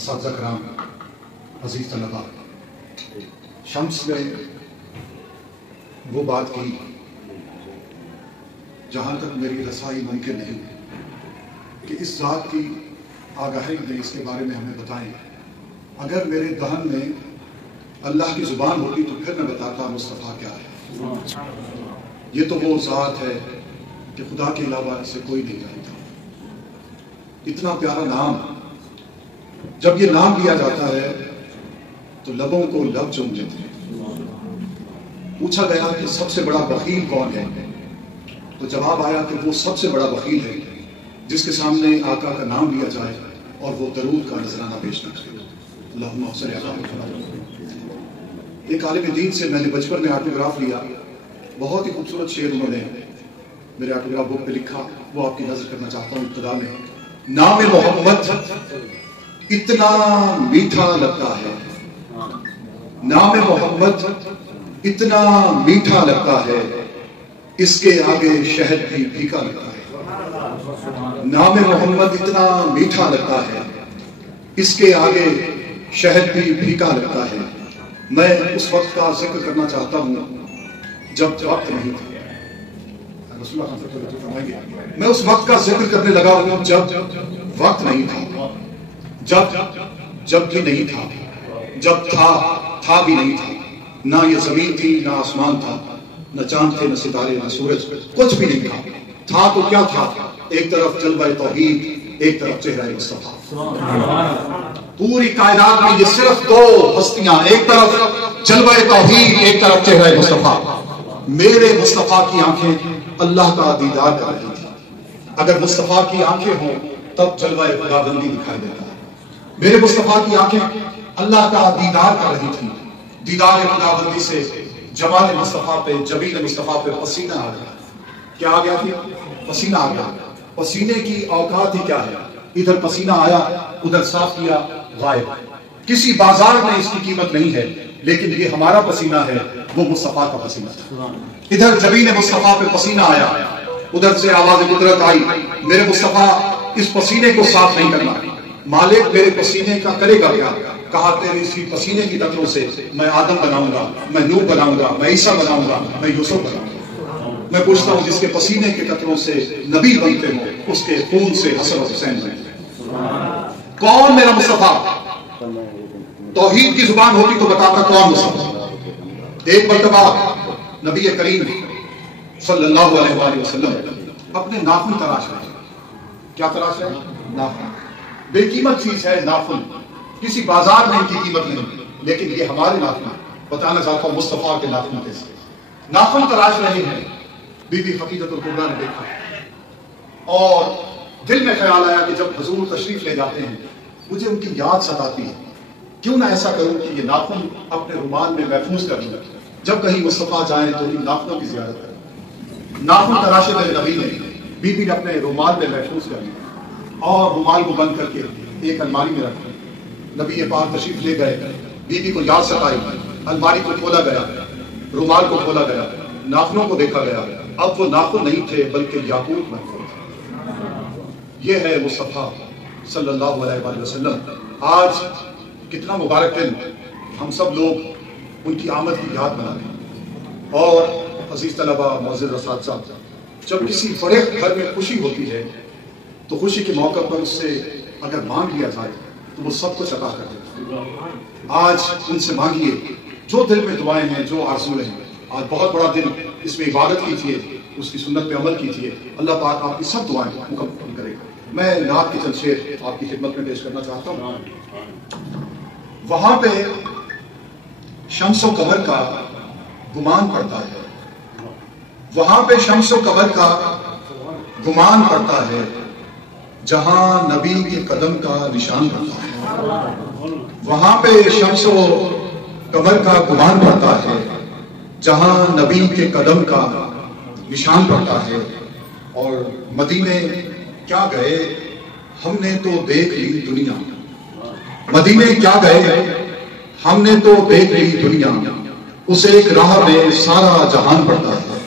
اساتذہ کرام، عزیز طلباء، شمس نے وہ بات کی جہاں تک میری رسائی ممکن نہیں کہ اس ذات کی آگاہی دیں، اس کے بارے میں ہمیں بتائیں۔ اگر میرے دہن میں اللہ کی زبان ہوتی تو پھر میں بتاتا مصطفیٰ کیا ہے۔ یہ تو وہ ذات ہے کہ خدا کے علاوہ اسے کوئی نہیں جانتا۔ اتنا پیارا نام، جب یہ نام لیا جاتا ہے تو لبوں کو لب چوم لیتے ہیں۔ پوچھا گیا کہ سب سے بڑا بخیل کون ہے، تو جواب آیا کہ وہ سب سے بڑا بخیل ہے جس کے سامنے آقا کا نام لیا جائے اور وہ درود کا نذرانہ پیش نہ کرے۔ اللہم صلی علی محمد۔ ایک عالم دین سے میں نے بچپن میں آٹوگراف لیا، بہت ہی خوبصورت شعر انہوں نے میرے آٹوگراف بک پہ لکھا، وہ آپ کی نظر کرنا چاہتا ہوں۔ ابتدا میں نام محمد اتنا میٹھا لگتا ہے، نام محمد اتنا میٹھا لگتا ہے، اس کے آگے شہد بھی پھیکا لگتا ہے۔ نام محمد اتنا میٹھا لگتا ہے، اس کے آگے شہد بھی پھیکا لگتا ہے۔ میں اس وقت کا ذکر کرنا چاہتا ہوں جب وقت نہیں تھا۔ میں اس وقت کا ذکر کرنے لگا ہوں جب وقت نہیں تھا، جب بھی نہیں تھا، جب تھا بھی نہیں تھا۔ نہ یہ زمین تھی، نہ آسمان تھا، نہ چاند تھے، نہ ستارے، نہ سورج، کچھ بھی نہیں تھا۔ تھا تو کیا تھا؟ ایک طرف جلوہ توحید، ایک طرف چہرہ مصطفیٰ۔ پوری کائنات میں یہ صرف دو ہستیاں، ایک طرف جلوہ توحید، ایک طرف چہرہ مصطفیٰ۔ میرے مصطفیٰ کی آنکھیں اللہ کا دیدار کر رہی تھی۔ اگر مصطفیٰ کی آنکھیں ہوں تب جلوہ خداوندی دکھائی دیتا ہے۔ میرے مصطفیٰ کی آنکھیں اللہ کا دیدار کر رہی تھی۔ دیدار خداوندی سے جمال مصطفیٰ پہ، جمیل مصطفیٰ پہ پسینہ آ گیا۔ کیا آ گیا تھی؟ پسینہ آ گیا۔ پسینے کی اوقات ہی کیا ہے؟ ادھر پسینہ آیا، ادھر صاف کیا، غائب۔ کسی بازار میں اس کی قیمت نہیں ہے، لیکن یہ ہمارا پسینہ ہے، وہ مصطفیٰ کا پسینہ تھا۔ ادھر جبین مصطفیٰ پہ پسینہ آیا، ادھر سے آواز قدرت آئی، میرے مصطفیٰ اس پسینے کو صاف نہیں کرنا، مالک میرے پسینے کا کرے گا کیا؟ کہا تیری اسی پسینے کی قطروں سے میں آدم بناؤں گا، میں نوح بناؤں گا، میں عیسیٰ بناؤں گا، میں یوسف بناؤں گا۔ میں پوچھتا ہوں جس کے پسینے کے قطروں سے نبی بنتے ہوں، اس کے خون سے حسن و حسین بنتے ہیں۔ کون میرا مصطفیٰ؟ توحید کی زبان ہوتی تو بتاتا کون مصطفیٰ۔ ایک مرتبہ نبی کریم صلی اللہ علیہ وآلہ وسلم اپنے ناخن تراش رہے ہیں۔ کیا تراش رہے ہیں؟ ناخن۔ بے قیمت چیز ہے ناخن، کسی بازار میں ان کی قیمت نہیں، لیکن یہ ہمارے ناخن ہیں۔ بتانا چاہتا ہوں مصطفیٰ کے ناخن کیسے؟ ناخن تراش رہے ہیں۔ بی بی خدیجہ الکبریٰ نے دیکھا اور دل میں خیال آیا کہ جب حضور تشریف لے جاتے ہیں مجھے ان کی یاد ستاتی ہے، کیوں نہ ایسا کروں کہ یہ ناخن اپنے رومال میں محفوظ کر لوں، جب کہیں مصطفیٰ جائیں تو ان ناخنوں کی زیارت کریں۔ ناخن تراشے میرے نبی نے، بی بی نے اپنے رومال میں محفوظ کر لیا اور رومال کو بند کر کے ایک الماری میں رکھ دیا۔ نبی پاک تشریف لے گئے، بی بی کو یاد ستائی، الماری کو کھولا گیا، رومال کو کھولا گیا، ناخنوں کو دیکھا گیا۔ اب وہ ناخن نہیں تھے بلکہ یاقوت محفوظ تھے۔ یہ ہے مصطفیٰ صلی اللہ علیہ وآلہ وسلم۔ آج کتنا مبارک دن، ہم سب لوگ ان کی آمد کی یاد بنا رہے ہیں۔ اور عزیز طلباء، معزز اساتذہ، جب کسی بڑے گھر میں خوشی ہوتی ہے تو خوشی کے موقع پر اس سے اگر مانگ لیا جائے تو وہ سب کچھ عطا کر دیتا ہے۔ آج ان سے مانگیے جو دل میں دعائیں ہیں، جو آرزویں ہیں۔ آج بہت بڑا دن، اس میں عبادت کی تھی، اس کی سنت پہ عمل کی تھی۔ اللہ پاک آپ کی سب دعائیں مکمل کرے گا۔ میں نعت کے چند شعر آپ کی خدمت میں پیش کرنا چاہتا ہوں۔ وہاں پہ شمس و قمر کا گمان پڑتا ہے، وہاں پہ شمس و قمر کا گمان پڑتا ہے، جہاں نبی کے قدم کا نشان پڑتا ہے۔ وہاں پہ شمس و قمر کا گمان پڑتا ہے، جہاں نبی کے قدم کا نشان پڑتا ہے۔ اور مدینے کیا گئے، ہم نے تو دیکھ لی دنیا، مدینے کیا گئے، ہم نے تو دیکھ لی دنیا، اس ایک راہ میں سارا جہان پڑتا ہے۔